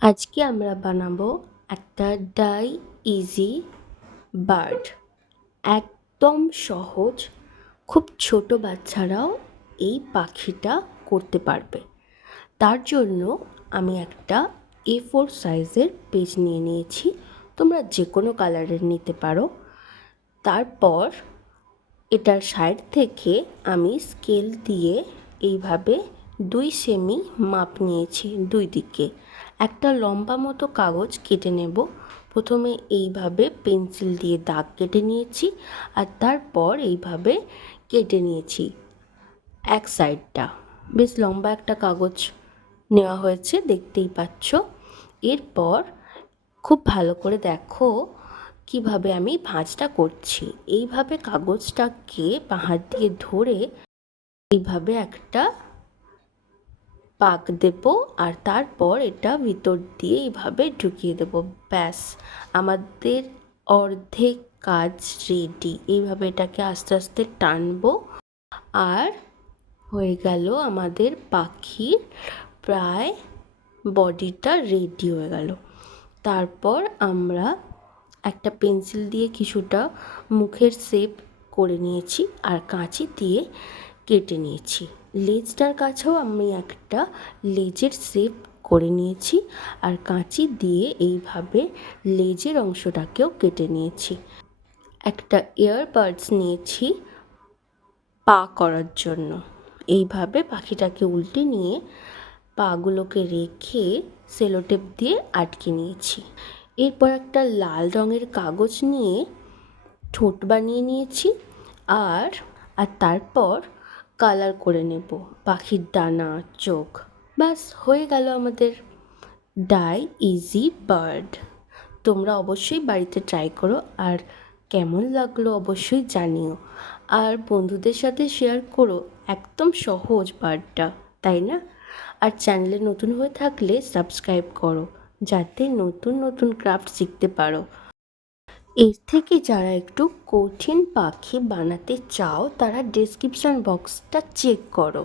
আজকে আমরা বানাবো একটা ডাই ইজি বার্ড। একদম সহজ, খুব ছোট বাচ্চারাও এই পাখিটা করতে পারবে। তার জন্য আমি একটা A4 সাইজের পেজ নিয়ে নিয়েছি, তোমরা যে কোনো কালারের নিতে পারো। তারপর এটার সাইড থেকে আমি স্কেল দিয়ে এইভাবে 2 সেমি মাপ নিয়েছি দুই দিকে। একটা লম্বা মতো কাগজ কেটে নেব। প্রথমে এইভাবে পেন্সিল দিয়ে দাগ কেটে নিয়েছি, আর তারপর এইভাবে কেটে নিয়েছি এক সাইডটা। বেশ লম্বা একটা কাগজ নেওয়া হয়েছে, দেখতেই পাচ্ছ। এরপর খুব ভালো করে দেখো কিভাবে আমি ভাঁজটা করছি। এইভাবে কাগজটাকে বাঁ হাত দিয়ে ধরে এইভাবে একটা পাক দেব, আর তারপর এটা ভিতর দিয়ে এইভাবে ঢুকিয়ে দেব। ব্যাস, আমাদের অর্ধেক কাজ রেডি। এইভাবে এটাকে আস্তে আস্তে টানবো, আর হয়ে গেল আমাদের পাখির প্রায় বডিটা রেডি হয়ে গেল। তারপর আমরা একটা পেন্সিল দিয়ে কিছুটা মুখের শেপ করে নিয়েছি, আর কাঁচি দিয়ে কেটে নিয়েছি। লেজটার কাছেও আমি একটা লেজের শেপ করে নিয়েছি, আর কাঁচি দিয়ে এইভাবে লেজের অংশটাকেও কেটে নিয়েছি। একটা ইয়ারবাডস নিয়েছি পা করার জন্য। এইভাবে পাখিটাকে উল্টে নিয়ে পাগুলোকে রেখে সেলোটেপ দিয়ে আটকে নিয়েছি। এরপর একটা লাল রঙের কাগজ নিয়ে ঠোঁট বানিয়ে নিয়েছি, আর তারপর কালার করে নেব পাখির ডানা, চোখ। ব্যাস, হয়ে গেল আমাদের ডাই ইজি বার্ড। তোমরা অবশ্যই বাড়িতে ট্রাই করো, আর কেমন লাগলো অবশ্যই জানিও। আর বন্ধুদের সাথে শেয়ার করো। একদম সহজ বার্ডটা, তাই না? আর চ্যানেলে নতুন হয়ে থাকলে সাবস্ক্রাইব করো, যাতে নতুন নতুন ক্রাফট শিখতে পারো। এর থেকে যারা একটু কঠিন পাখি বানাতে চাও, তারা ডেসক্রিপশন বক্সটা চেক করো।